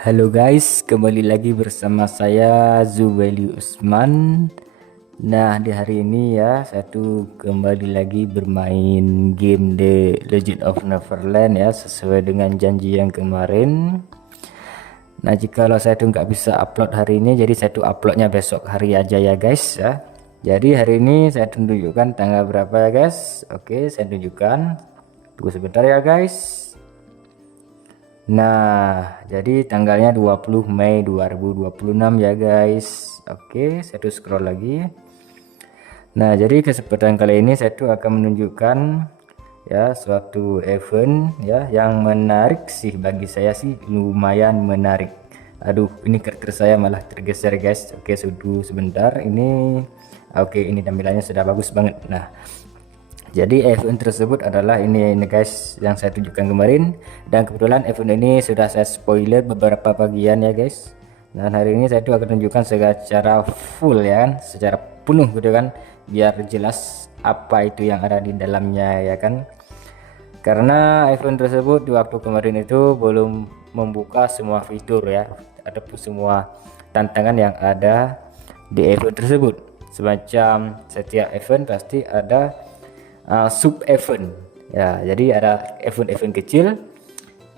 Halo guys, kembali lagi bersama saya Zubaili Usman. Nah, di hari ini ya, saya tuh kembali lagi bermain game The Legend of Neverland ya, sesuai dengan janji yang kemarin. Nah, jikalau saya tuh nggak bisa upload hari ini, jadi saya tuh uploadnya besok hari aja ya guys ya. Jadi hari ini saya tunjukkan tanggal berapa ya guys. Oke, saya tunjukkan. Tunggu sebentar ya guys. Nah, jadi tanggalnya 20 Mei 2026 ya guys. Oke, saya tuh scroll lagi. Nah, jadi kesempatan kali ini saya tuh akan menunjukkan ya suatu event ya yang menarik sih, bagi saya sih lumayan menarik. Aduh, ini karakter saya malah tergeser guys. Oke, sudah sebentar. Ini tampilannya sudah bagus banget. Nah, jadi event tersebut adalah ini guys yang saya tunjukkan kemarin, dan kebetulan event ini sudah saya spoiler beberapa bagian ya guys. Dan hari ini saya tuh akan tunjukkan secara full ya kan, secara penuh gitu kan, biar jelas apa itu yang ada di dalamnya ya kan. Karena event tersebut di waktu kemarin itu belum membuka semua fitur ya, ataupun semua tantangan yang ada di event tersebut. Semacam setiap event pasti ada sub event ya, jadi ada event-event kecil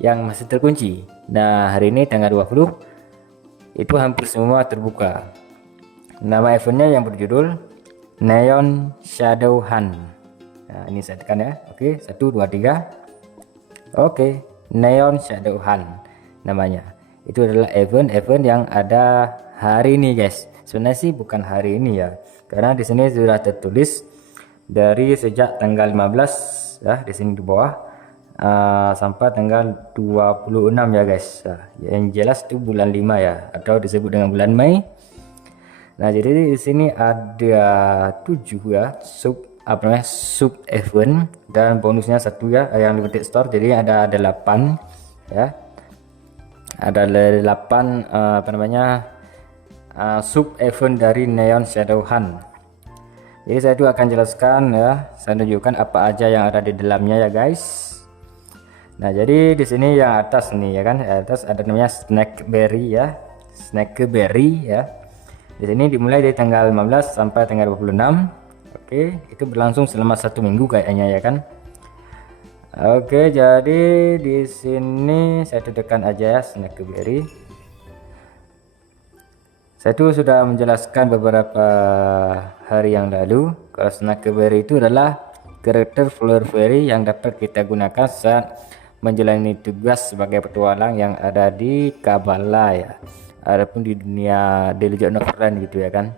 yang masih terkunci. Nah, hari ini tanggal 20 itu hampir semua terbuka. Nama eventnya yang berjudul Neon Shadow Hunt. Nah, ini saya tekan ya. Oke, 1 2 3. Oke, Neon Shadow Hunt namanya. Itu adalah event-event yang ada hari ini guys. Sebenarnya sih bukan hari ini ya, karena di sini sudah tertulis dari sejak tanggal 15 ya, di sini di bawah sampai tanggal 26 ya guys. Yang jelas itu bulan 5 ya, atau disebut dengan bulan Mei. Nah, jadi di sini ada 7 ya sub event, dan bonusnya 1 ya yang limited store. Jadi ada 8 ya. Ada 8 sub event dari Neon Shadow Hunt. Jadi saya juga akan jelaskan ya, saya tunjukkan apa aja yang ada di dalamnya ya guys. Nah, jadi di sini yang atas nih ya kan, atas ada namanya Snakeberry ya, Snakeberry ya. Di sini dimulai dari tanggal 15 sampai tanggal 26. Oke, itu berlangsung selama 1 minggu kayaknya ya kan. Oke, jadi di sini saya tekan aja ya Snakeberry. Saya tuh sudah menjelaskan beberapa hari yang lalu kalau Snakeberry itu adalah karakter Flower Fairy yang dapat kita gunakan saat menjalani tugas sebagai petualang yang ada di Kabbalah ya, ataupun di dunia The Legend of Neverland gitu ya kan.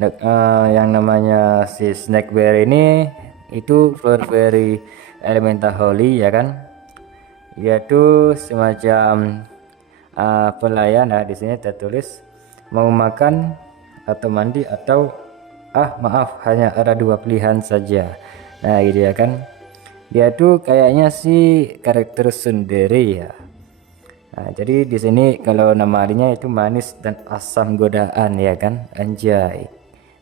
Nah, yang namanya si Snakeberry ini itu Flower Fairy Elemental Holy ya kan, yaitu semacam pelayan. Nah, di sini tertulis mau makan atau mandi atau maaf, hanya ada 2 pilihan saja. Nah, gitu ya kan. Dia tuh kayaknya sih karakter tsundere ya. Nah, jadi di sini kalau nama alinya itu manis dan asam godaan ya kan. Anjay.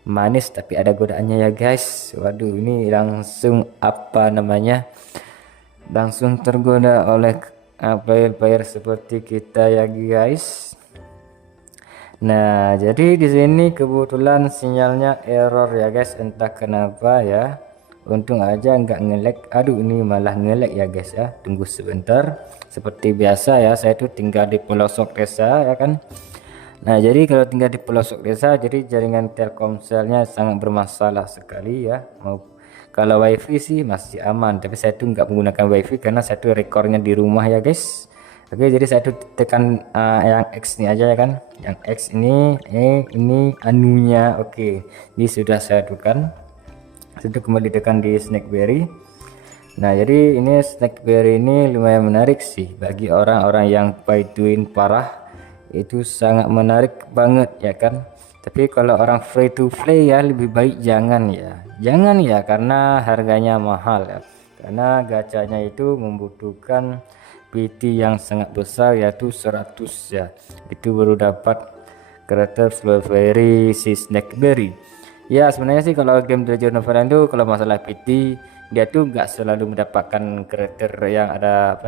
Manis tapi ada godaannya ya guys. Waduh, ini langsung langsung tergoda oleh player-player seperti kita ya guys. Nah, jadi di sini kebetulan sinyalnya error ya guys, entah kenapa ya. Untung aja nggak ngelek. Aduh, ini malah ngelek ya guys ya. Tunggu sebentar. Seperti biasa ya, saya tuh tinggal di pelosok desa ya kan. Nah, jadi kalau tinggal di pelosok desa, jadi jaringan Telkomselnya sangat bermasalah sekali ya. Kalau wifi sih masih aman, tapi saya tuh nggak menggunakan wifi karena saya tuh rekornya di rumah ya guys. Oke, jadi saya tuh tekan yang X ini aja ya kan. Yang X ini anunya. Oke, ini sudah saya tekan. Sudah kembali tekan di Snakeberry. Nah, jadi ini Snakeberry ini lumayan menarik sih bagi orang-orang yang pay to win parah. Itu sangat menarik banget ya kan. Tapi kalau orang free to play ya lebih baik jangan ya, karena harganya mahal ya. Karena gacanya itu membutuhkan PT yang sangat besar, yaitu 100 ya. Itu baru dapat karakter Flower Fairy si Snakeberry. Ya, sebenarnya sih kalau game The Legend of Neverland itu kalau masalah PT dia tuh nggak selalu mendapatkan karakter yang ada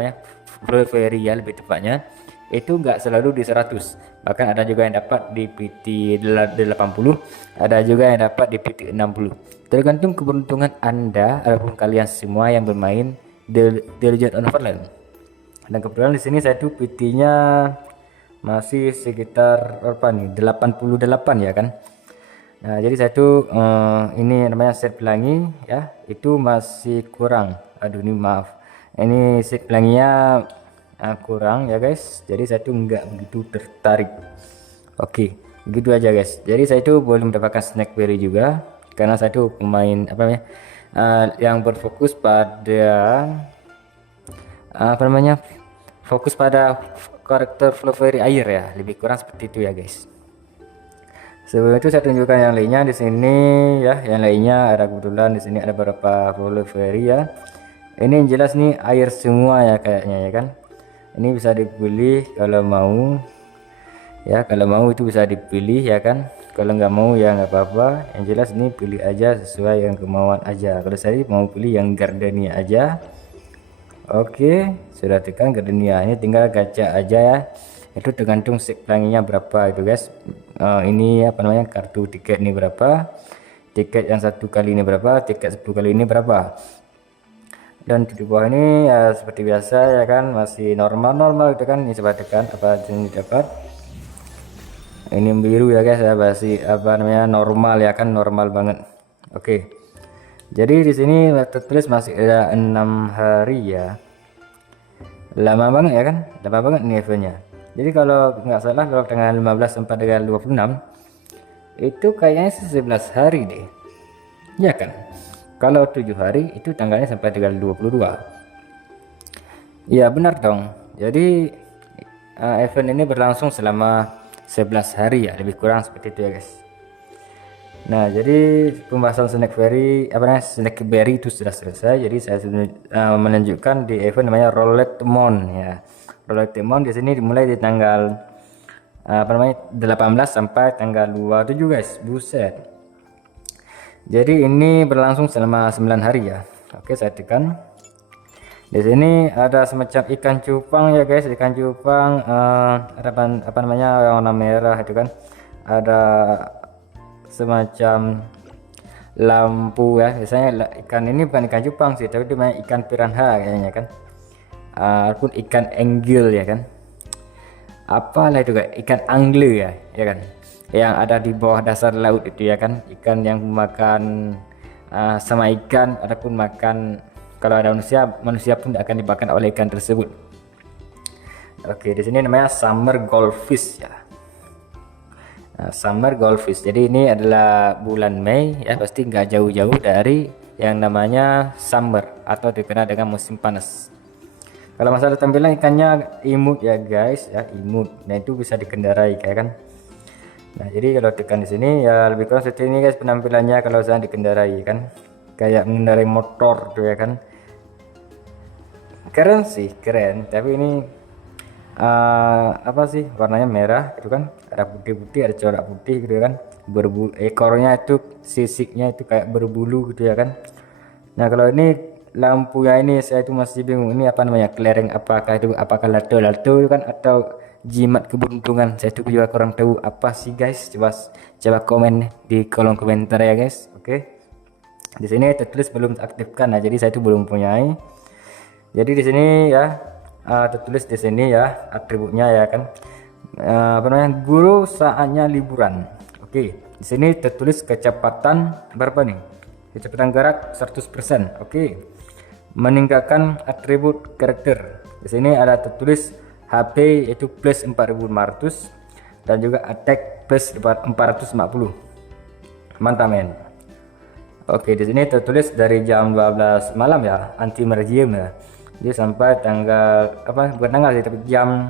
Flower Fairy ya, lebih tepatnya. itu nggak selalu di 100, bahkan ada juga yang dapat di PT 80, ada juga yang dapat di PT 60. Tergantung keberuntungan Anda ataupun kalian semua yang bermain The Legend of Neverland. Dan kebetulan di sini saya tuh PT-nya masih sekitar berapa nih, 88 ya kan. Nah jadi saya tuh ini namanya set pelangi ya, itu masih kurang. Aduh ini maaf, ini set pelanginya kurang ya guys, jadi saya tuh nggak begitu tertarik. Oke, begitu aja guys. Jadi saya tuh belum mendapatkan snackberry juga karena saya tuh pemain apa namanya yang berfokus pada apa namanya, fokus pada karakter Flowberry air ya, lebih kurang seperti itu ya guys. Sebelum itu saya tunjukkan yang lainnya di sini ya, yang lainnya ada kebetulan di sini ada beberapa Flowberry ya. Ini yang jelas nih air semua ya kayaknya ya kan. Ini bisa dipilih kalau mau ya, kalau mau itu bisa dipilih ya kan, kalau nggak mau ya nggak apa-apa. Yang jelas ini pilih aja sesuai yang kemauan aja. Kalau saya mau pilih yang Gardenia aja. Oke, sudah tekan Gardenia, ini tinggal gacha aja ya, itu tergantung set pelanginya berapa itu guys. Ini apa namanya, kartu tiket ini berapa, tiket yang 1 kali ini berapa, tiket 10 kali ini berapa. Dan di bawah ini ya seperti biasa ya kan, masih normal itu kan. Ini coba tekan apa yang didapat, ini biru ya guys ya, masih apa namanya normal ya kan, normal banget. Oke, jadi di sini tertulis masih ada 6 hari ya, lama banget ya kan, lama banget nih eventnya. Jadi kalau nggak salah kalau tanggal 15 sampai tanggal 26 itu kayaknya 11 hari deh ya kan. Kalau 7 hari itu tanggalnya sampai tanggal 22. Ya benar dong. Jadi event ini berlangsung selama 11 hari ya, lebih kurang seperti itu ya guys. Nah jadi pembahasan snackberry itu sudah selesai. Jadi saya sudah menunjukkan di event namanya Roulette Mon ya. Roulette Mon di sini dimulai di tanggal 18 sampai tanggal 27 guys. Buset. Jadi ini berlangsung selama 9 hari ya. Oke, saya tekan. Di sini ada semacam ikan cupang ya guys, ikan cupang ada apa namanya warna merah itu kan. Ada semacam lampu ya, biasanya ikan ini bukan ikan cupang sih, tapi dia ikan piranha kayaknya kan, ataupun ikan angle ya kan, apalah itu kan, ikan angle ya kan, yang ada di bawah dasar laut itu ya kan, ikan yang makan sama ikan ataupun makan, kalau ada manusia pun akan dimakan oleh ikan tersebut. Oke, di sini namanya summer goldfish ya. Summer goldfish, jadi ini adalah bulan Mei ya, pasti nggak jauh-jauh dari yang namanya summer atau dikenal dengan musim panas. Kalau masalah tampilan ikannya imut ya guys ya, imut. Nah itu bisa dikendarai kayak kan. Nah jadi kalau tekan di sini ya lebih kurang seperti ini guys penampilannya kalau saya dikendarai kan, kayak mengendarai motor tuh ya kan. Keren sih, keren, tapi ini apa sih, warnanya merah gitu kan, ada putih-putih, ada corak putih gitu kan, ekornya itu sisiknya itu kayak berbulu gitu ya kan. Nah kalau ini lampunya ini saya itu masih bingung, ini apa namanya, kelereng apakah itu, apakah lato kan atau jimat keberuntungan, saya itu juga kurang tahu apa sih guys. Coba komen di kolom komentar ya guys. Oke, di sini tertulis belum aktifkan, nah jadi saya itu belum punyai. Jadi di sini ya tertulis di sini ya atributnya ya kan, apa namanya, guru saatnya liburan. Oke, di sini tertulis kecepatan berapa nih, kecepatan gerak 100%. Oke, meningkatkan atribut karakter, di sini ada tertulis HP itu plus 4500 dan juga attack plus 450. Mantap men. Oke, di sini tertulis dari jam 12 malam ya, anti mergium ya. Jadi sampai tanggal apa, bukan tanggal sih, tapi jam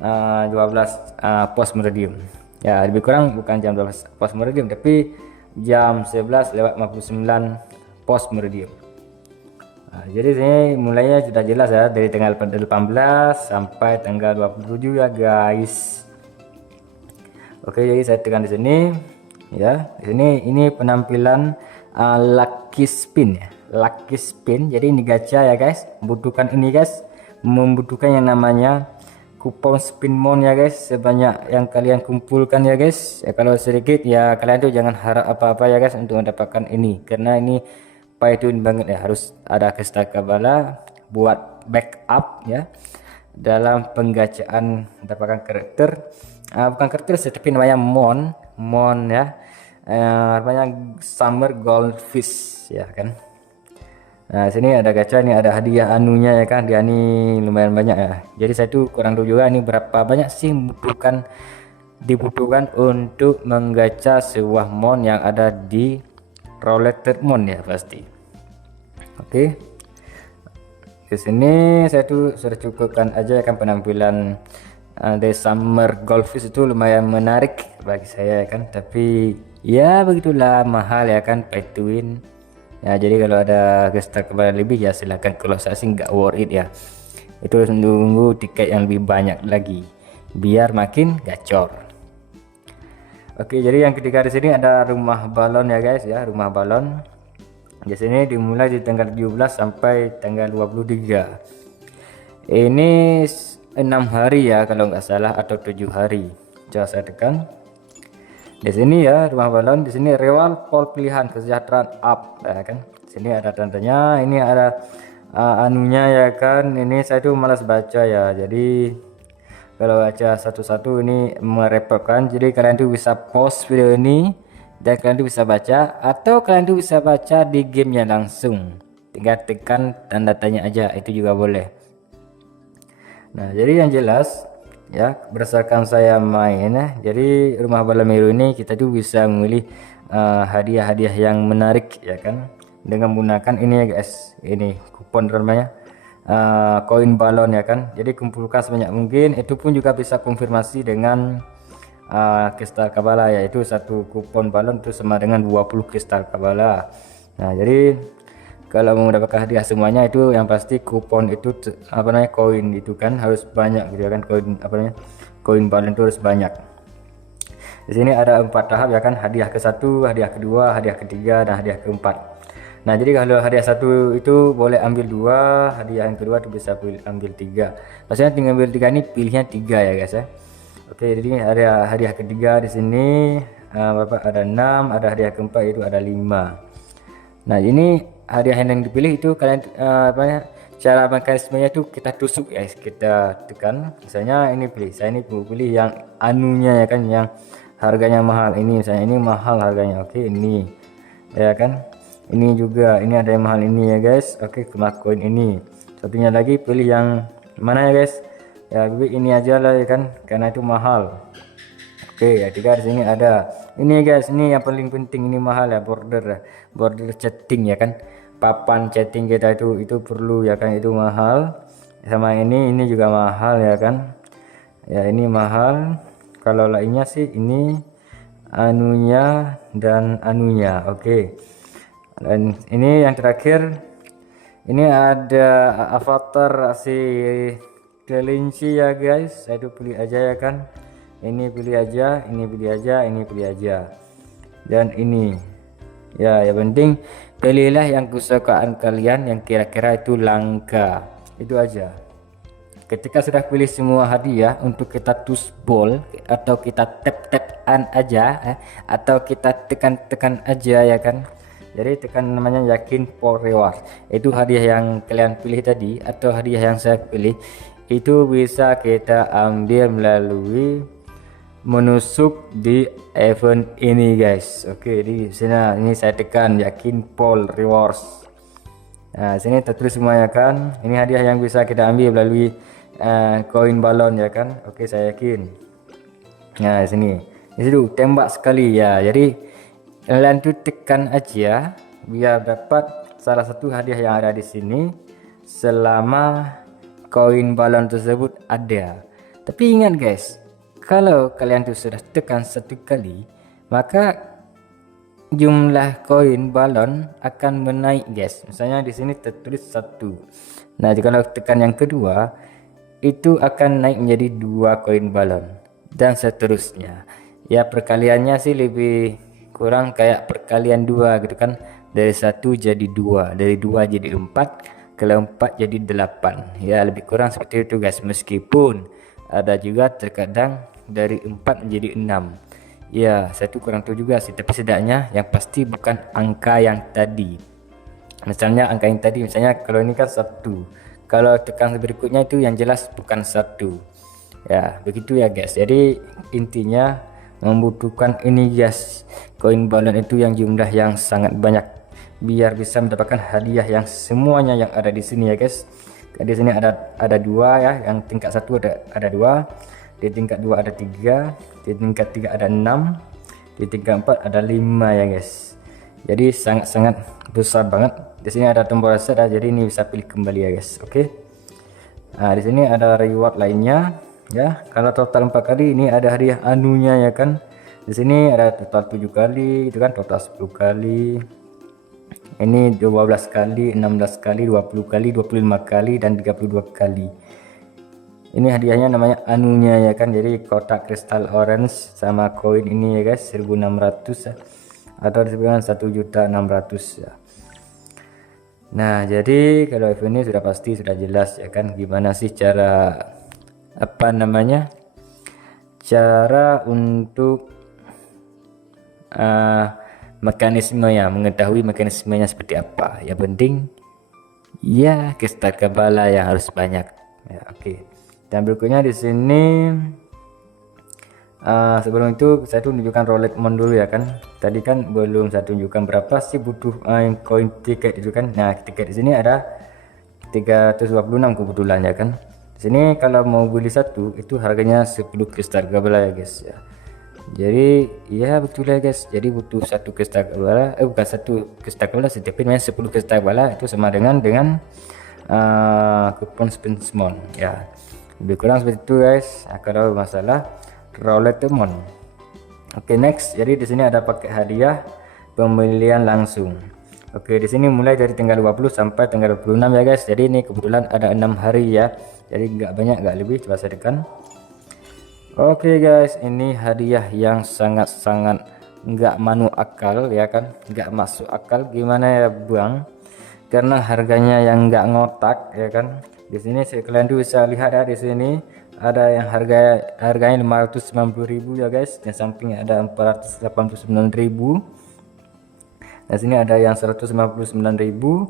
12 post meridium ya, lebih kurang bukan jam 12 post meridium tapi jam 11:59 post meridium. Nah, jadi ini mulainya sudah jelas ya, dari tanggal 18 sampai tanggal 27 ya guys. Oke, jadi saya tekan di sini ya. Di sini ini penampilan lucky spin ya, lucky spin. Jadi ini gacha ya guys, membutuhkan ini guys, membutuhkan yang namanya kupon spin mon ya guys, sebanyak yang kalian kumpulkan ya guys. Ya kalau sedikit ya kalian tuh jangan harap apa-apa ya guys untuk mendapatkan ini, karena ini pay to win banget ya, harus ada kristal kabala buat backup ya dalam penggacaan mendapatkan karakter, bukan karakter sih, tapi namanya mon ya, namanya summer goldfish ya kan. Nah sini ada gacha, ini ada hadiah anunya ya kan, dia ini lumayan banyak ya. Jadi saya tuh kurang tahu juga ini berapa banyak sih dibutuhkan untuk menggacha sebuah mon yang ada di roulette mon ya pasti. Oke, di sini saya tuh sudah cukupkan aja ya kan penampilan The Summer Goldfish itu lumayan menarik bagi saya ya kan, tapi ya begitulah, mahal ya kan, pay to win ya. Jadi kalau ada gestar kembali lebih ya silahkan, kalau saya sih nggak worth it ya, itu harus nunggu tiket yang lebih banyak lagi biar makin gacor. Oke, jadi yang ketiga di sini ada rumah balon ya guys ya, rumah balon. Di sini dimulai di tanggal 17 sampai tanggal 23. Ini 6 hari ya kalau nggak salah, atau 7 hari. Coba saya tekan. Di sini ya rumah balon, di sini reward poll pilihan kesejahteraan up ya kan. Sini ada tandanya, ini ada anunya ya kan. Ini saya tuh malas baca ya. Jadi kalau baca satu-satu ini merepotkan. Jadi kalian tuh bisa pause video ini dan kalian tuh bisa baca, atau kalian tuh bisa baca di gamenya langsung, tinggal tekan tanda tanya aja, itu juga boleh. Nah jadi yang jelas ya, berdasarkan saya main ya, jadi rumah balon biru ini kita tuh bisa memilih hadiah-hadiah yang menarik ya kan, dengan menggunakan ini ya guys, ini kupon namanya koin balon ya kan. Jadi kumpulkan sebanyak mungkin, itu pun juga bisa konfirmasi dengan kristal kabala, yaitu satu kupon balon itu sama dengan 20 kristal kabala. Nah jadi kalau mau mendapatkan hadiah semuanya itu yang pasti kupon itu apa namanya, koin itu kan harus banyak gitu ya kan, koin apa namanya, koin balon itu harus banyak. Di sini ada 4 tahap ya kan, hadiah ke-1, hadiah kedua, hadiah ketiga, dan hadiah keempat. Nah jadi kalau hadiah 1 itu boleh ambil 2, hadiah yang kedua itu bisa ambil 3. Maksudnya tinggal ambil 3 ini pilihnya 3 ya guys ya. Oke, jadi ada hadiah ketiga di sini, Bapak ada 6, ada hadiah keempat itu ada 5. Nah ini hadiah yang dipilih itu kalian cara mekanismenya itu kita tusuk ya, kita tekan. Misalnya ini pilih, saya ini pilih yang anunya ya kan, yang harganya mahal. Ini misalnya ini mahal harganya, oke ini ya kan. Ini juga, ini ada yang mahal ini ya guys. Oke, kemas koin ini. Satunya lagi pilih yang mana ya guys? Ya ini aja lah ya kan, karena itu mahal. Oke ya, di sini ada ini guys, ini yang paling penting, ini mahal ya, border chatting ya kan, papan chatting kita itu perlu ya kan, itu mahal. Sama ini juga mahal ya kan ya, ini mahal. Kalau lainnya sih ini anunya dan anunya. Oke, dan ini yang terakhir, ini ada avatar si kelinci ya guys, saya tuh pilih aja ya kan, ini pilih aja, ini pilih aja, ini pilih aja, dan ini ya, yang penting pilihlah yang kesukaan kalian, yang kira-kira itu langka, itu aja. Ketika sudah pilih semua hadiah, untuk kita tushball atau kita tap-tapan aja atau kita tekan-tekan aja ya kan. Jadi tekan namanya yakin for reward, itu hadiah yang kalian pilih tadi atau hadiah yang saya pilih itu bisa kita ambil melalui menusuk di event ini guys. Oke, di sini ini saya tekan yakin Paul rewards. Nah sini tertulis semuanya kan, ini hadiah yang bisa kita ambil melalui koin balon ya kan. Oke, saya yakin. Nah sini di situ tembak sekali ya, jadi kalian tuh tekan aja biar dapat salah satu hadiah yang ada di sini selama koin balon tersebut ada. Tapi ingat guys, kalau kalian tuh sudah tekan 1 kali, maka jumlah koin balon akan menaik guys. Misalnya di sini tertulis 1. Nah kalau tekan yang kedua, itu akan naik menjadi 2 koin balon dan seterusnya. Ya perkaliannya sih lebih kurang kayak perkalian 2 gitu kan, dari 1 jadi 2, dari 2 jadi 4, kalau 4 jadi 8 ya, lebih kurang seperti itu guys. Meskipun ada juga terkadang dari 4 menjadi 6. Ya, saya tuh kurang tahu juga sih, tapi setidaknya yang pasti bukan angka yang tadi. Misalnya angka yang tadi, misalnya kalau ini kan 1, kalau tekan berikutnya itu yang jelas bukan 1. Ya begitu ya guys, jadi intinya membutuhkan ini guys, koin balon itu yang jumlah yang sangat banyak biar bisa mendapatkan hadiah yang semuanya yang ada di sini ya guys. Di sini ada 2 ya, yang tingkat 1 ada 2, di tingkat 2 ada 3, di tingkat 3 ada 6, di tingkat 4 ada 5 ya guys. Jadi sangat-sangat besar banget. Di sini ada tombol reset ya, jadi ini bisa pilih kembali ya guys. Oke. Nah, di sini ada reward lainnya ya. Kalau total 4 kali ini ada hadiah anunya ya kan. Di sini ada total 7 kali, itu kan total 10 kali. Ini 12 kali, 16 kali, 20 kali, 25 kali dan 32 kali. Ini hadiahnya namanya anunya ya kan. Jadi kotak kristal orange sama koin ini ya guys, 1600 ya. Atau disebutkan 1.600.000 ya. Nah, jadi kalau ini sudah pasti sudah jelas ya kan, gimana sih cara apa namanya? Cara untuk mekanismenya, mengetahui mekanismenya seperti apa. Ya penting ya kristal kebala yang harus banyak. Ya, oke. Dan berikutnya di sini sebelum itu saya tuh tunjukkan Rolex Mon dulu ya kan. Tadi kan belum saya tunjukkan berapa sih butuh koin tiket itu kan. Nah, tiket di sini ada 326 kebetulan ya kan. Di sini kalau mau beli satu itu harganya 10 kristal kebala ya guys ya. Jadi ya betul ya guys. Jadi butuh satu kristal kebala, bukan satu kristal kebala, tapi namanya 10 kristal kebala itu sama dengan kupon spin small ya. Lebih kurang seperti itu guys. Nah, kalau masalah Rolex Mon. Oke, next. Jadi di sini ada paket hadiah pembelian langsung. Oke, di sini mulai dari tanggal 20 sampai tanggal 26 ya guys. Jadi ini kebetulan ada 6 hari ya. Jadi nggak banyak, nggak lebih. Coba saya tekan. Oke guys, ini hadiah yang sangat-sangat nggak manu akal ya kan, nggak masuk akal. Gimana ya bang? Karena harganya yang nggak ngotak ya kan. Di sini kalian tuh bisa lihat ya, di sini ada yang harganya 590.000 ya guys. Di samping ada 489.000. Di sini ada yang 159.000.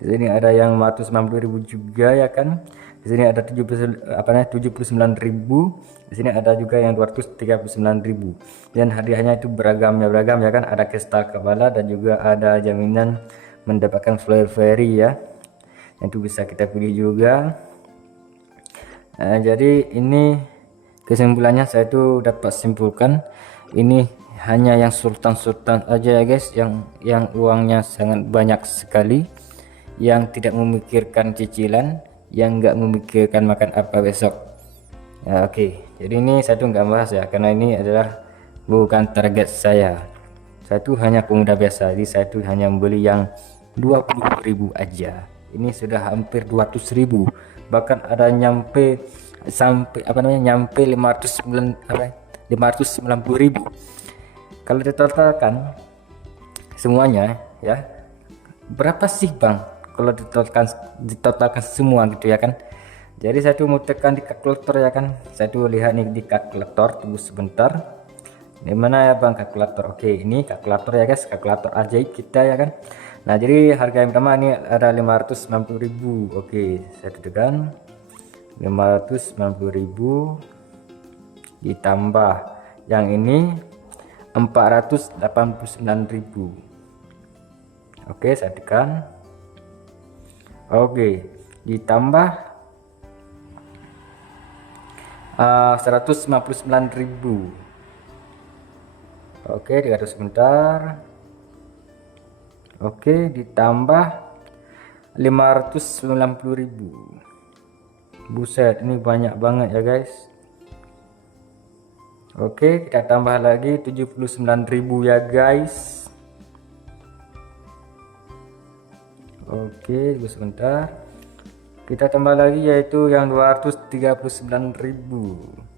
Di sini ada yang 490.000 juga ya kan. Di sini ada 79.000. Di sini ada juga yang 239.000. Dan hadiahnya itu beragam ya kan. Ada kristal kebala dan juga ada jaminan mendapatkan flyer fairy ya. Itu bisa kita pilih juga. Nah, jadi ini kesimpulannya saya itu dapat simpulkan ini hanya yang sultan-sultan aja ya guys, yang uangnya sangat banyak sekali, yang tidak memikirkan cicilan, yang nggak memikirkan makan apa besok ya. Oke, jadi ini saya tuh nggak bahas ya, karena ini adalah bukan target saya. Saya tuh hanya pemuda biasa, jadi saya tuh hanya membeli yang 20.000 aja. Ini sudah hampir 200.000, bahkan ada nyampe sampai nyampe 590.000. Kalau ditotalkan semuanya ya, berapa sih bang kalau ditotalkan semua gitu ya kan. Jadi saya tuh mau tekan di kalkulator ya kan. Saya tuh lihat nih di kalkulator, tunggu sebentar. Di mana ya bang kalkulator? Oke, ini kalkulator ya guys, kalkulator ajaib kita ya kan. Nah, jadi harga yang pertama ini ada 590.000. Oke, saya tekan 590.000 ditambah yang ini 489.000. Oke, saya tekan. Oke, ditambah 159.000. Oke, 300 sebentar. Oke, ditambah 590.000. Buset, ini banyak banget ya guys. Oke, kita tambah lagi 79.000 ya guys. Oke, sebentar. Kita tambah lagi yaitu yang 239.000.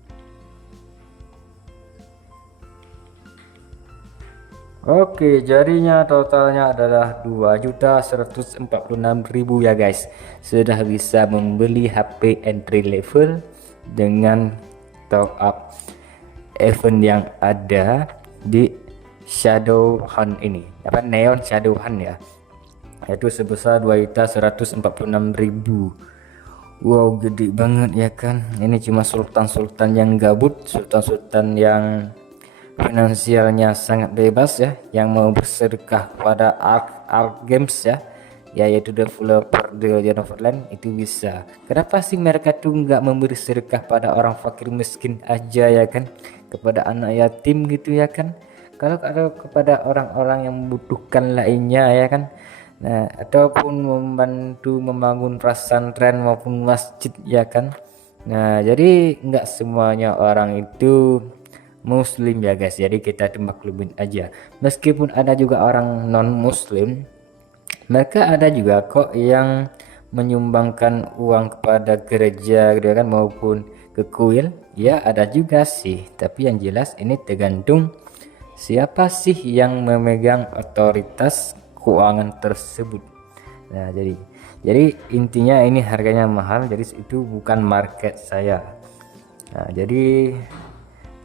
Oke, jadinya totalnya adalah 2.146.000 ya guys. Sudah bisa membeli HP entry level dengan top up event yang ada di Shadow Hunt ini, Neon Shadow Hunt ya, yaitu sebesar 2.146.000. Wow, gede banget ya kan. Ini cuma sultan-sultan yang gabut, sultan-sultan yang finansialnya sangat bebas ya, yang mau bersedekah pada Ark Games ya, yaitu developer The Legend of Neverland, itu bisa. Kenapa sih mereka tuh nggak memberi sedekah pada orang fakir miskin aja ya kan, kepada anak yatim gitu ya kan, kalau kepada orang-orang yang membutuhkan lainnya ya kan. Nah, ataupun membantu membangun pesantren maupun masjid ya kan. Nah, jadi nggak semuanya orang itu muslim ya guys, jadi kita maklumin aja. Meskipun ada juga orang non muslim, mereka ada juga kok yang menyumbangkan uang kepada gereja gitu kan, maupun ke kuil ya, ada juga sih. Tapi yang jelas ini tergantung siapa sih yang memegang otoritas keuangan tersebut. Nah, jadi intinya ini harganya mahal, jadi itu bukan market saya. Nah, jadi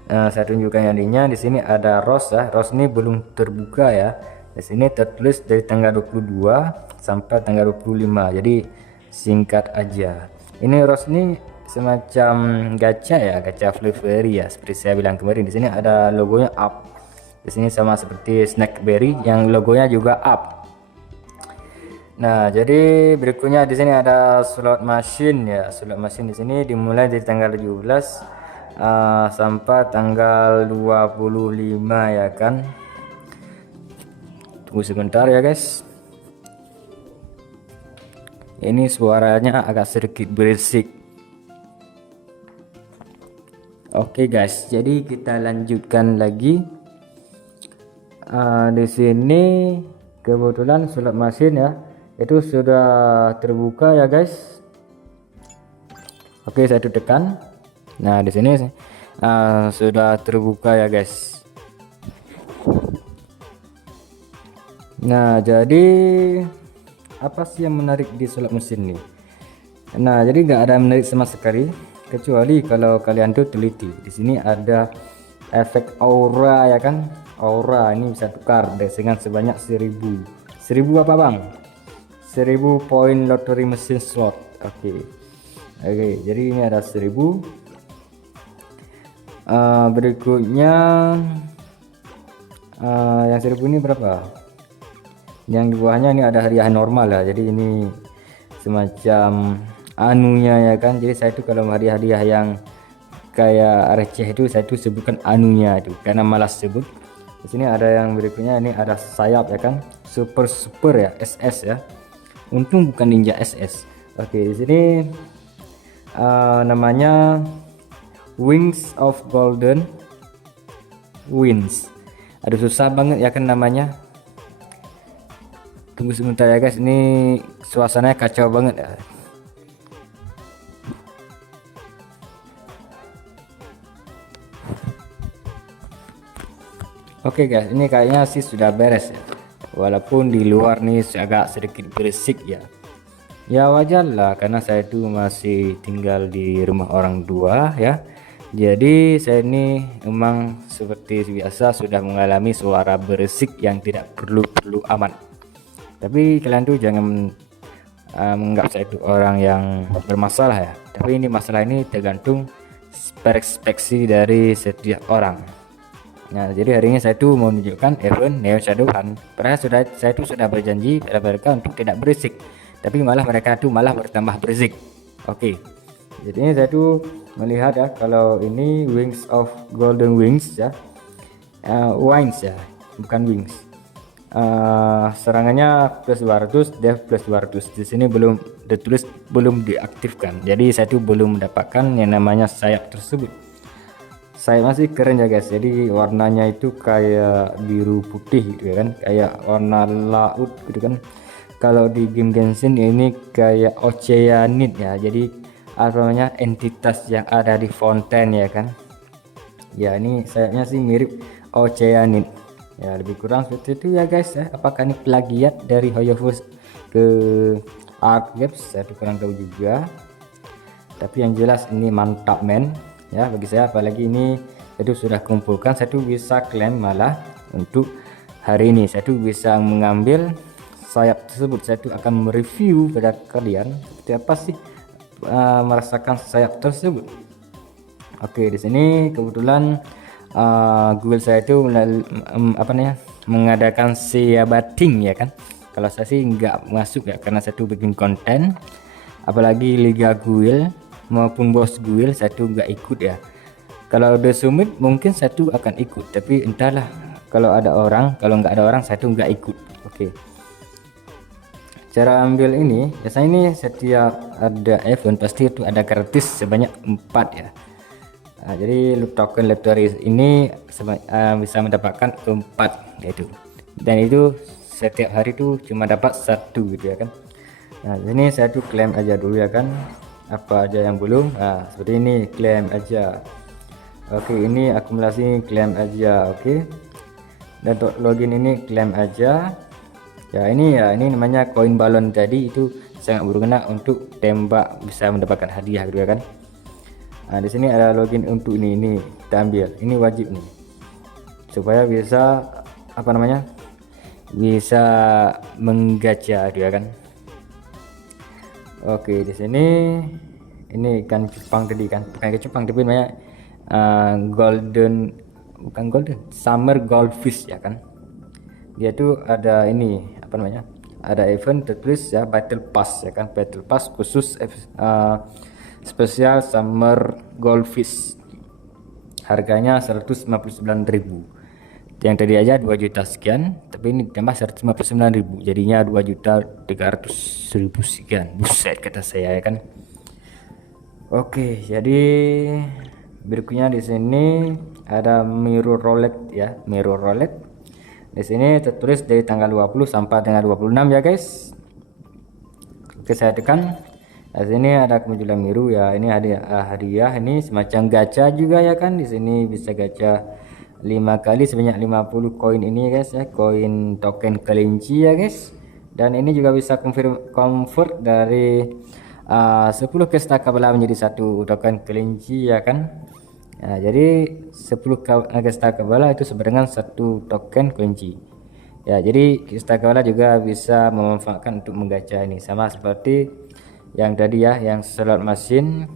saya tunjukkan jadinya. Di sini ada ROS ya. ROS ini belum terbuka ya. Di sini tertulis dari tanggal 22 sampai tanggal 25. Jadi singkat aja. Ini ROS ini semacam gacha ya, gacha Flavorberry ya, seperti saya bilang kemarin. Di sini ada logonya up. Di sini sama seperti Snackberry yang logonya juga up. Nah, jadi berikutnya di sini ada slot machine ya. Slot machine di sini dimulai dari tanggal 17 sampai tanggal 25 ya kan. Tunggu sebentar ya guys, ini suaranya agak sedikit berisik. Oke guys, jadi kita lanjutkan lagi. Di sini kebetulan slot mesin ya itu sudah terbuka ya guys. Oke, saya tekan. Nah, di sini sudah terbuka ya guys. Nah, jadi apa sih yang menarik di slot mesin nih? Nah, jadi nggak ada menarik sama sekali, kecuali kalau kalian tuh teliti. Di sini ada efek aura ya kan. Aura ini bisa tukar dengan sebanyak 1000 apa bang? 1000 poin lottery mesin slot. Oke, jadi ini ada 1000. Berikutnya yang 1000 ini berapa? Yang di bawahnya ini ada hadiah normal ya, jadi ini semacam anunya ya kan. Jadi saya itu kalau hadiah-hadiah yang kayak receh itu saya itu sebutkan anunya itu, karena malas sebut. Di sini ada yang berikutnya, ini ada sayap ya kan, super ya, SS ya. Untung bukan ninja SS. Oke, di sini namanya Wings of Golden Winds. Aduh, susah banget ya kan namanya. Tunggu sebentar ya guys, ini suasananya kacau banget ya. Oke guys, ini kayaknya sih sudah beres ya. Walaupun di luar nih agak sedikit berisik ya. Ya wajar lah, karena saya itu masih tinggal di rumah orang tua ya. Jadi saya ini memang seperti biasa sudah mengalami suara berisik yang tidak perlu amat. Tapi kalian tuh jangan menganggap saya itu orang yang bermasalah ya. Tapi ini masalah ini tergantung perspektif dari setiap orang. Nah, jadi hari ini saya tuh mau menunjukkan event Neon Shadow Hunt. Padahal saya tuh sudah berjanji pada mereka untuk tidak berisik, tapi malah mereka tuh malah bertambah berisik. Oke, jadi ini saya tuh melihat ya, kalau ini Wings of Golden Wings ya, Wings ya, bukan Wings. Serangannya plus 200, dev plus 200. Di sini belum ditulis, belum diaktifkan. Jadi saya tuh belum mendapatkan yang namanya sayap tersebut. Sayap masih keren ya guys. Jadi warnanya itu kayak biru putih gitu kan, kayak warna laut gitu kan. Kalau di game Genshin ini kayak oceanid ya. Jadi apa namanya, entitas yang ada di fonten ya kan. Ya, ini sayapnya sih mirip oceanid. Ya, lebih kurang seperti itu ya guys ya. Apakah ini plagiat dari HoYoverse ke Ark Games, saya kurang tahu juga. tapi yang jelas ini mantap men ya bagi saya. Apalagi ini itu sudah kumpulkan, saya tuh bisa klaim malah untuk hari ini saya tuh bisa mengambil sayap tersebut. Saya tuh akan mereview pada kalian seperti apa sih merasakan sayap tersebut. Oke, di sini kebetulan Google saya itu mengadakan SEA batting ya kan. Kalau saya sih nggak masuk ya, karena saya tuh bikin konten, apalagi Liga Google maupun Bos Google saya tuh nggak ikut ya. Kalau The Summit mungkin saya tuh akan ikut, tapi entahlah, kalau ada orang, kalau nggak ada orang saya tuh nggak ikut. Oke, cara ambil ini biasanya ini setiap ada event pasti itu ada gratis sebanyak 4 ya. Jadi loot token Leptoris ini bisa mendapatkan 4 yaitu, dan itu setiap hari tuh cuma dapat 1 gitu ya kan. Nah ini saya tuh klaim aja dulu ya kan, apa aja yang belum. Nah seperti ini, klaim aja. Oke, ini akumulasi, klaim aja. Oke, dan untuk login ini klaim aja ya. Ini namanya koin balon tadi, itu sangat berguna untuk tembak, bisa mendapatkan hadiah gitu ya kan. Nah di sini ada login untuk ini kita ambil, ini wajib nih supaya bisa bisa menggacha dia kan. Oke, di sini ini ikan cupang tadi kan, bukan ikan cupang tapi namanya summer goldfish ya kan. Dia tuh ada ini ada event tertulis ya, battle pass ya kan, battle pass khusus spesial summer goldfish, harganya 159.000. yang tadi aja 2 juta sekian, tapi ini ditambah 159.000 jadinya 2.300.000 sekian. Buset kata saya ya kan. Oke, jadi berikutnya di sini ada mirror roulette ya, mirror roulette. Di sini tertulis dari tanggal 20 sampai dengan 26 ya guys. Oke, saya tekan. Di sini ada kemunculan biru ya, ini hadiah ini semacam gacha juga ya kan. Di sini bisa gacha 5 kali sebanyak 50 koin ini ya guys ya, koin token kelinci ya guys. Dan ini juga bisa convert dari 10 kesta kabala menjadi 1 token kelinci ya kan. Nah, jadi 10 kesta kabala itu sebenarnya 1 token kelinci ya. Jadi kesta kabala juga bisa memanfaatkan untuk menggacha ini, sama seperti yang tadi ya, yang slot machine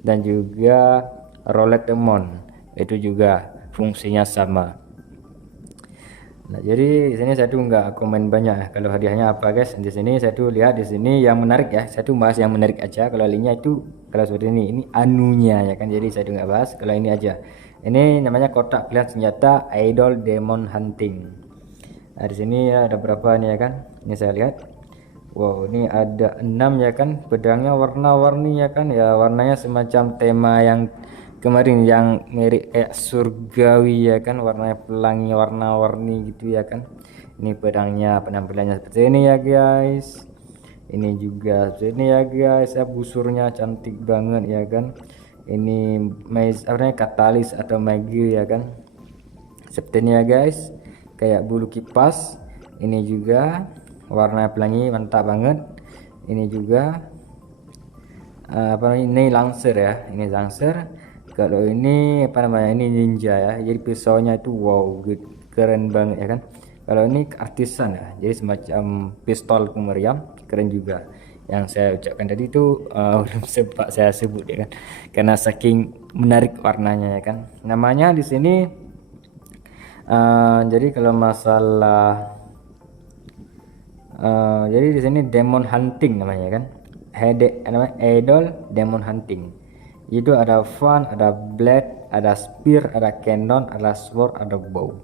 dan juga roulette demon, itu juga fungsinya sama. Nah jadi di sini saya tuh nggak komen banyak ya, kalau hadiahnya apa guys. Di sini saya tuh lihat di sini yang menarik ya, saya tuh bahas yang menarik aja. Kalau lainnya itu kalau seperti ini anunya ya kan, jadi saya tuh nggak bahas. Kalau ini aja, ini namanya kotak pilihan senjata idol demon hunting. Nah di sini ya ada berapa nih ya kan, ini saya lihat. Wow, ini ada 6 ya kan, pedangnya warna-warni ya kan ya, warnanya semacam tema yang kemarin yang mirip kayak surgawi ya kan, warnanya pelangi warna-warni gitu ya kan. Ini pedangnya penampilannya seperti ini ya guys, ini juga seperti ini ya guys ya, busurnya cantik banget ya kan. Ini katalis atau magi ya kan, seperti ini ya guys, kayak bulu kipas. Ini juga warna pelangi mantap banget. Ini juga ini lancer ya, ini lancer. Kalau ini ini ninja ya, jadi pisaunya itu wow keren banget ya kan. Kalau ini artisan ya, jadi semacam pistol pemeriam, keren juga. Yang saya ucapkan tadi itu belum sempat saya sebut ya kan, karena saking menarik warnanya ya kan. Namanya di sini jadi kalau masalah jadi di sini demon hunting namanya kan, namanya idol demon hunting. Itu ada fan, ada blade, ada spear, ada cannon, ada sword, ada bow.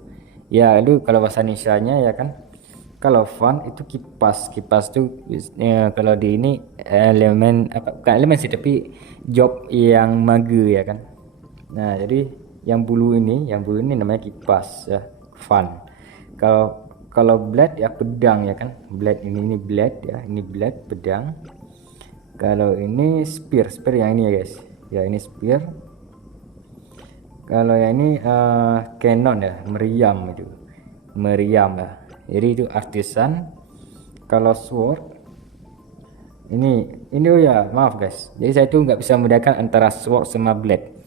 Ya itu kalau bahasa Indonesia-nya ya kan. Kalau fan itu kipas tuh ya, kalau di ini elemen bukan elemen sih tapi job yang mage ya kan. Nah jadi yang bulu ini namanya kipas ya, fan. Kalau blade ya pedang ya kan, blade ini blade ya, ini blade pedang. Kalau ini spear yang ini ya guys ya, ini spear. Kalau yang ini cannon ya, meriam ya, jadi itu artisan. Kalau sword Ini oh ya, maaf guys, jadi saya tuh nggak bisa membedakan antara sword sama blade.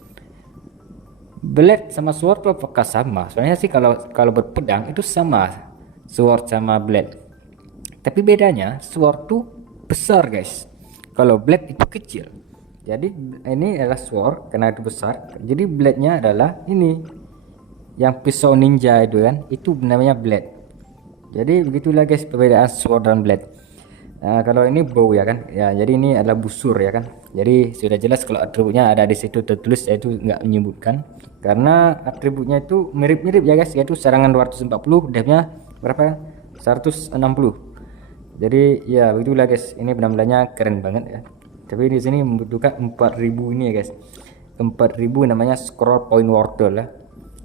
Blade sama sword tuh apakah sama? Soalnya sih kalau berpedang itu sama, sword sama blade. Tapi bedanya sword tuh besar guys, kalau blade itu kecil. Jadi ini adalah sword karena itu besar, jadi blade-nya adalah ini yang pisau ninja itu kan, itu namanya blade. Jadi begitulah guys perbedaan sword dan blade. Nah, kalau ini bow ya kan, ya jadi ini adalah busur ya kan. Jadi sudah jelas kalau atributnya ada di situ tertulis, saya itu nggak menyebutkan karena atributnya itu mirip-mirip ya guys, yaitu serangan 240, defnya berapa? 160. Jadi ya begitulah guys, ini penampilannya keren banget ya. Tapi di sini membutuhkan 4000 ini ya guys. 4000 namanya scroll point wortel ya.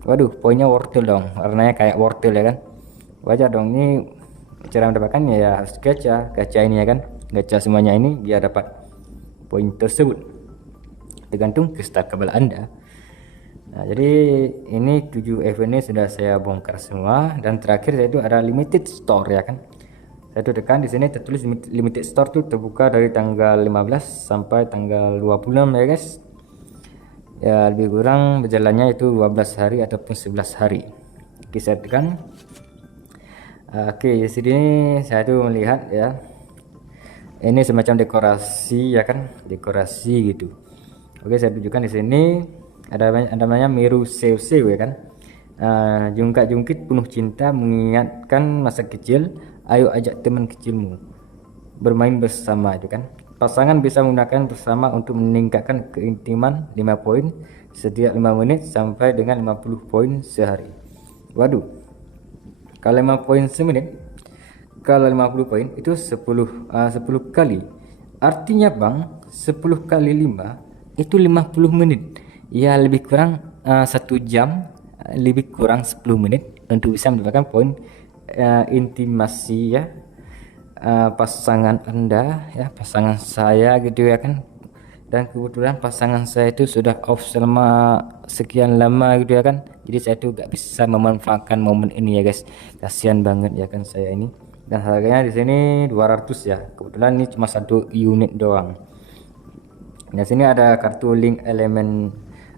Waduh, poinnya wortel dong, warnanya kayak wortel ya kan. Wajar dong, ini cara mendapatkannya ya harus gacha ini ya kan. Gacha semuanya ini biar dapat poin tersebut. Tergantung kestabilan Anda. Nah, jadi ini 7 event ini sudah saya bongkar semua, dan terakhir itu ada limited store ya kan. Saya tekan di sini tertulis limited store tuh terbuka dari tanggal 15 sampai tanggal 26 ya guys. Ya lebih kurang berjalannya itu 12 hari ataupun 11 hari. Oke, saya tekan. Oke, di sini saya tuh melihat ya. Ini semacam dekorasi ya kan, dekorasi gitu. Oke, saya tunjukkan di sini ada namanya Miru Sew ya kan. Jungkat-jungkit penuh cinta mengingatkan masa kecil. Ayo ajak teman kecilmu bermain bersama itu kan. Pasangan bisa menggunakan bersama untuk meningkatkan keintiman 5 poin setiap 5 menit sampai dengan 50 poin sehari. Waduh, kalau 5 poin semenit, kalau 50 poin itu 10 kali. Artinya bang, 10 kali 5 itu 50 menit. Ya lebih kurang 1 jam, lebih kurang 10 menit untuk bisa mendapatkan poin intimasi ya, pasangan Anda ya, pasangan saya gitu ya kan. Dan kebetulan pasangan saya itu sudah off selama sekian lama gitu ya kan, jadi saya tuh gak bisa memanfaatkan momen ini ya guys, kasihan banget ya kan saya ini. Dan harganya di sini 200 ya, kebetulan ini cuma 1 unit doang. Nah sini ada kartu link elemen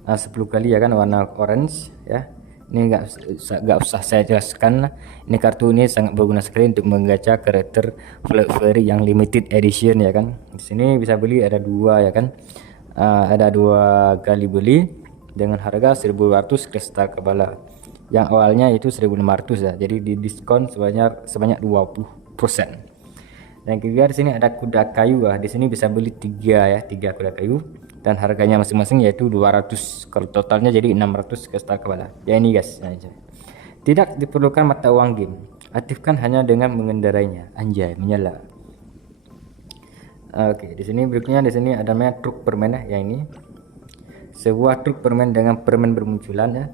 10 kali ya kan, warna orange ya. Ini nggak usah saya jelaskan. Ini kartu ini sangat berguna sekali untuk menggacha karakter Fairy yang limited edition ya kan. Di sini bisa beli ada 2 ya kan. Ada 2 kali beli dengan harga 1200 kristal kepala. Yang awalnya itu 1500 ya. Jadi di diskon sebanyak 20%. Dan juga di sini ada kuda kayu ya. Di sini bisa beli 3 ya, 3 kuda kayu. Dan harganya masing-masing yaitu 200, kalau totalnya jadi 600 kristal kepala ya. Ini guys, tidak diperlukan mata uang game, aktifkan hanya dengan mengendarainya. Anjay, menyala. Oke, di sini berikutnya di sini ada namanya truk permen ya. Ini sebuah truk permen dengan permen bermunculan ya.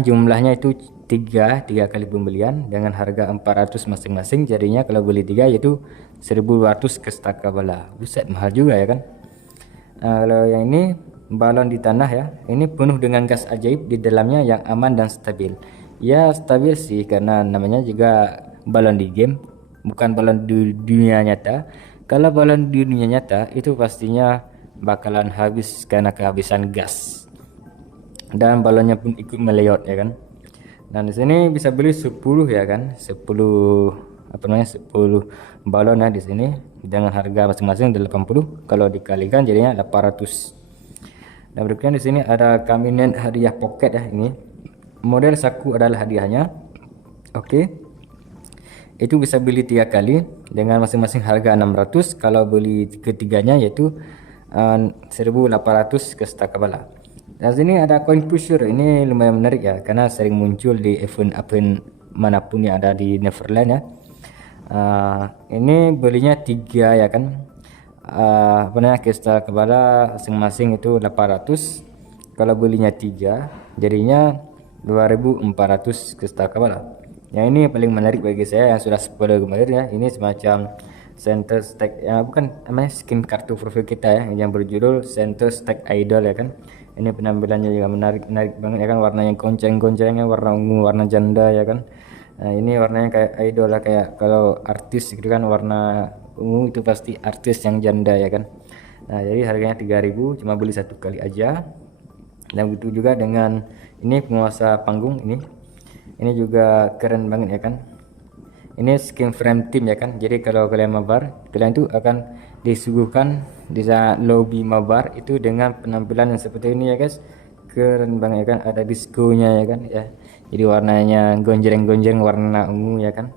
Jumlahnya itu 3 kali pembelian dengan harga 400 masing-masing, jadinya kalau beli 3 yaitu 1200 kristal kepala. Buset, mahal juga ya kan. Kalau yang ini balon di tanah ya, ini penuh dengan gas ajaib di dalamnya yang aman dan stabil. Ya stabil sih karena namanya juga balon di game, bukan balon di dunia nyata. Kalau balon di dunia nyata itu pastinya bakalan habis karena kehabisan gas, dan balonnya pun ikut meleot ya kan. Dan di sini bisa beli 10 ya kan, 10 balon ya di sini dengan harga masing-masing 80, kalau dikalikan jadinya 800. Dan berikutnya di sini ada Kaminen hadiah pocket ya. Ini model saku adalah hadiahnya. Oke. Itu bisa beli 3 kali dengan masing-masing harga 600, kalau beli ketiganya yaitu 1800 kristal kepala. Dan sini ada coin pusher, ini lumayan menarik ya karena sering muncul di event manapun yang ada di Neverland ya. Ini belinya 3 ya kan. Kristal kepala masing-masing itu 800, kalau belinya 3 jadinya 2400 kristal kepala. Yang ini paling menarik bagi saya yang sudah spoiler kemarin ya. Ini semacam center stack ya, bukan namanya skin kartu profil kita ya, yang berjudul center stack idol ya kan. Ini penampilannya juga menarik banget ya kan, warnanya gonceng-goncengnya warna ungu, warna janda ya kan. Nah, ini warnanya kayak idol lah, kayak kalau artis gitu kan warna Ungu itu pasti artis yang janda ya kan. Nah jadi harganya 3.000, cuma beli satu kali aja. Dan begitu juga dengan ini penguasa panggung ini juga keren banget ya kan. Ini skin frame team ya kan. Jadi kalau kalian mabar, kalian tuh akan disuguhkan di lobby mabar itu dengan penampilan yang seperti ini ya guys. Keren banget ya kan, ada diskonya ya kan ya. Jadi warnanya gonjreng-gonjreng warna ungu ya kan.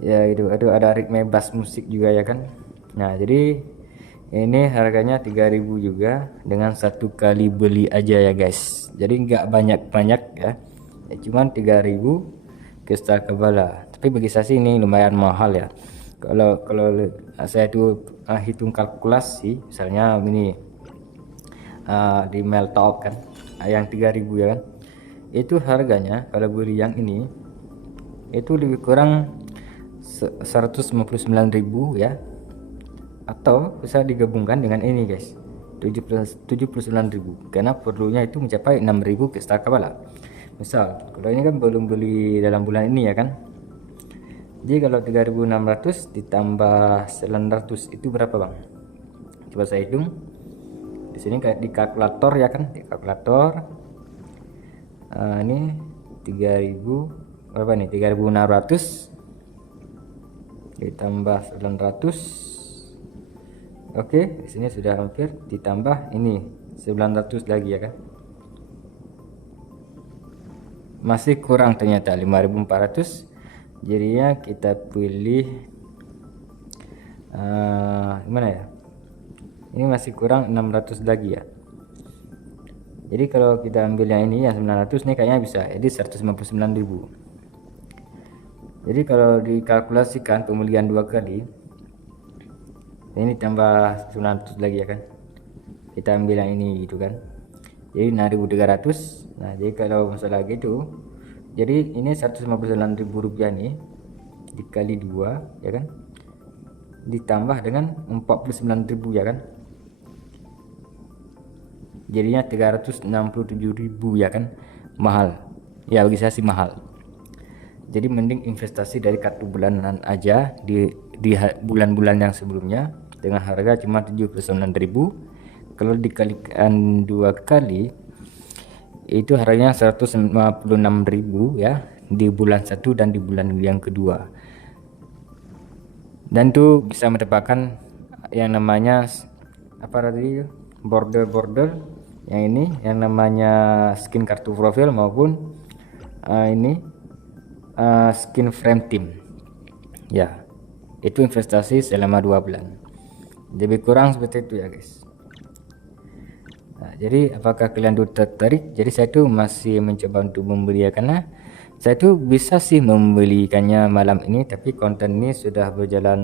Ya itu ada ritme bass musik juga ya kan. Nah jadi ini harganya 3.000 juga dengan satu kali beli aja ya guys. Jadi nggak banyak-banyak ya, cuman 3.000 kristal kebala. Tapi bagi saya sih ini lumayan mahal ya. Kalau saya tuh hitung kalkulasi, misalnya ini di Meltop kan, yang 3.000 ya kan, itu harganya kalau beli yang ini itu lebih kurang 159.000 ya, atau bisa digabungkan dengan ini guys, 79.000, karena perlunya itu mencapai 6.000 kristal kebala. Misal kalau ini kan belum beli dalam bulan ini ya kan, jadi kalau 3.600 ditambah 900 itu berapa bang? Coba saya hitung di sini kayak di kalkulator ya kan, di kalkulator. Ini 3.000 berapa nih, 3.600 ditambah 900. Oke, di sini sudah hampir, ditambah ini 900 lagi ya kan, masih kurang ternyata 5.400. jadinya kita pilih gimana ya, ini masih kurang 600 lagi ya. Jadi kalau kita ambil yang ini yang 900 nih kayaknya bisa, jadi 159.000. Jadi kalau dikalkulasikan pembelian 2 kali, ini tambah 900 lagi ya kan, kita ambil yang ini gitu kan, jadi 6.300. Nah jadi kalau masalah gitu, jadi ini 159.000 rupiah nih dikali 2 ya kan, ditambah dengan 49.000 ya kan, jadinya 367.000 ya kan. Mahal ya, bagi saya sih mahal. Jadi mending investasi dari kartu bulanan aja di bulan-bulan yang sebelumnya dengan harga cuma 79.000. Kalau dikalikan 2 kali itu harganya 156.000 ya, di bulan 1 dan di bulan yang kedua. Dan itu bisa mendapatkan yang namanya apa tadi, border yang ini yang namanya skin kartu profil maupun ini skin frame team ya. Itu investasi selama 2 bulan, lebih kurang seperti itu ya guys. Nah, jadi apakah kalian tuh tertarik? Jadi saya tuh masih mencoba untuk membeli ya, karena saya tuh bisa sih membelikannya malam ini, tapi konten ini sudah berjalan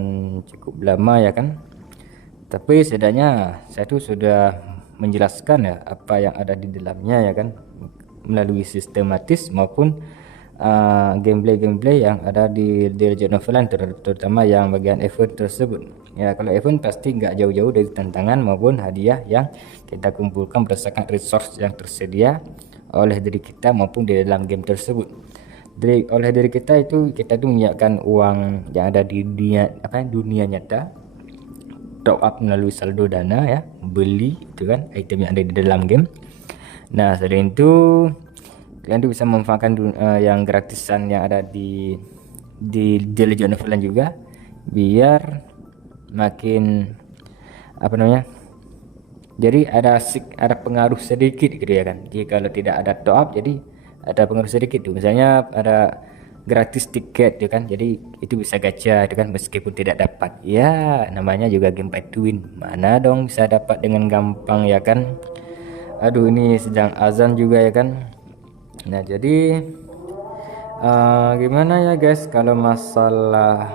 cukup lama ya kan. Tapi setidaknya saya tuh sudah menjelaskan ya apa yang ada di dalamnya ya kan, melalui sistematis maupun gameplay yang ada di The Legend of Valorant, terutama yang bagian event tersebut ya. Kalau event pasti nggak jauh-jauh dari tantangan maupun hadiah yang kita kumpulkan berdasarkan resource yang tersedia oleh diri kita maupun di dalam game tersebut. Oleh diri kita itu, kita tuh menyiapkan uang yang ada di dunia nyata, top up melalui saldo dana ya, beli itu kan item yang ada di dalam game. Nah selain itu kalian tuh bisa memanfaatkan yang gratisan yang ada di The Legend of Valorant juga, biar makin apa namanya, jadi ada pengaruh sedikit gitu ya kan. Jadi kalau tidak ada top up, jadi ada pengaruh sedikit tuh, misalnya ada gratis tiket ya kan, jadi itu bisa gacha itu kan, meskipun tidak dapat ya, namanya juga game pay to win, mana dong bisa dapat dengan gampang ya kan. Aduh ini sedang azan juga ya kan. Nah jadi gimana ya guys kalau masalah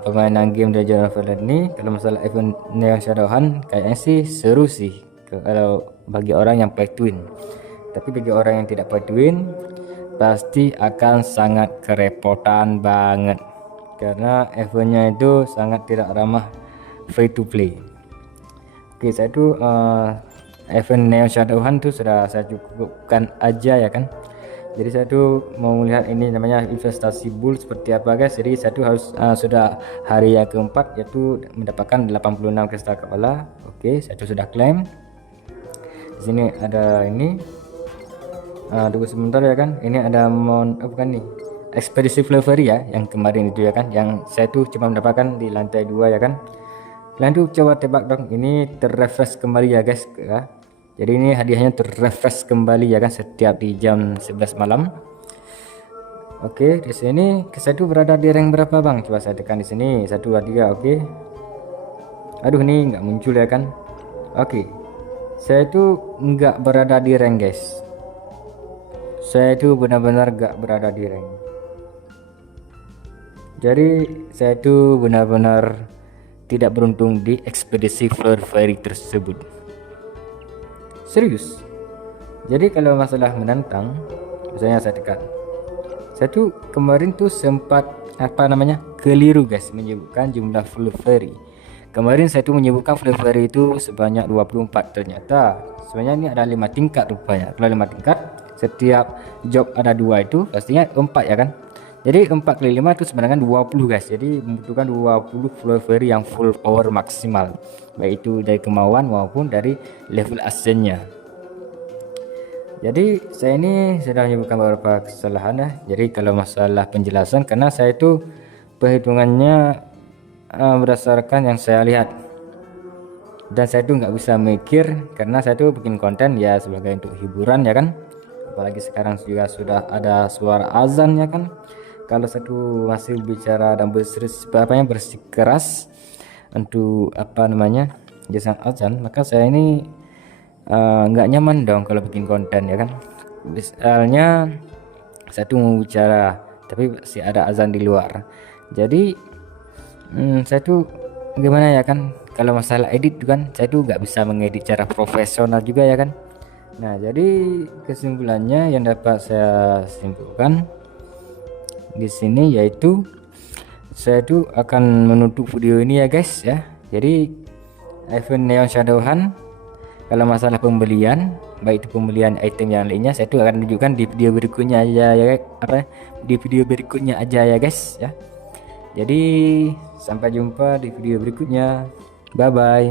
permainan game The Legend of Valorant ini. Kalau masalah event Neon Shadowhunt kayaknya sih seru sih kalau bagi orang yang play to win. Tapi bagi orang yang tidak play to win pasti akan sangat kerepotan banget, karena eventnya itu sangat tidak ramah free to play. Oke, saya tuh event Neon Shadowhunt tuh sudah saya cukupkan aja ya kan. Jadi saya tuh mau melihat ini namanya investasi bull seperti apa guys. Jadi saya tuh harus sudah hari yang keempat yaitu mendapatkan 86 kristal kepala. Oke, saya tuh sudah klaim. Di sini ada ini. Tunggu sebentar ya kan. Ini ada bukan nih. Ekspedisi Flavery ya, yang kemarin itu ya kan. Yang saya tuh cuma mendapatkan di lantai 2 ya kan. Kalian tuh coba tebak dong. Ini terrefresh kembali ya guys ya. Jadi ini hadiahnya terrefresh kembali ya kan setiap di jam 11 malam. Oke, di sini saya tuh berada di rank berapa bang? Coba saya tekan di sini 1 2 3. Oke. Aduh, ini nggak muncul ya kan? Oke. Saya tuh nggak berada di rank guys. Saya tuh benar-benar nggak berada di rank. Jadi saya tuh benar-benar tidak beruntung di ekspedisi Flavery tersebut. Serius. Jadi kalau masalah menantang, misalnya saya tekan. Saya tuh kemarin tuh sempat keliru guys menyebutkan jumlah Flavery. Kemarin saya tuh menyebutkan Flavery itu sebanyak 24, ternyata sebenarnya ini ada 5 tingkat rupanya. Kalau 5 tingkat, setiap job ada 2 itu pastinya 4 ya kan. Jadi 4 kali 5 itu sebenarnya 20 guys. Jadi membutuhkan 20 Flavery yang full power maksimal, baik itu dari kemauan maupun dari level ascennya. Jadi saya ini sudah menyebutkan beberapa kesalahan ya. Jadi kalau masalah penjelasan, karena saya itu perhitungannya berdasarkan yang saya lihat, dan saya itu nggak bisa mikir karena saya itu bikin konten ya sebagai untuk hiburan ya kan. Apalagi sekarang juga sudah ada suara azan ya kan. Kalau saya itu masih bicara dan bersikeras untuk jasa azan, maka saya ini nggak nyaman dong kalau bikin konten ya kan. Misalnya saya tuh mau bicara tapi masih ada azan di luar, jadi saya tuh gimana ya kan, kalau masalah edit kan saya tuh nggak bisa mengedit cara profesional juga ya kan. Nah, jadi kesimpulannya yang dapat saya simpulkan di sini yaitu saya tuh akan menutup video ini ya guys ya. Jadi event Neon Shadow Hunt, kalau masalah pembelian, baik itu pembelian item yang lainnya, saya tuh akan tunjukkan di video berikutnya aja ya, di video berikutnya aja ya guys ya. Jadi sampai jumpa di video berikutnya. Bye bye.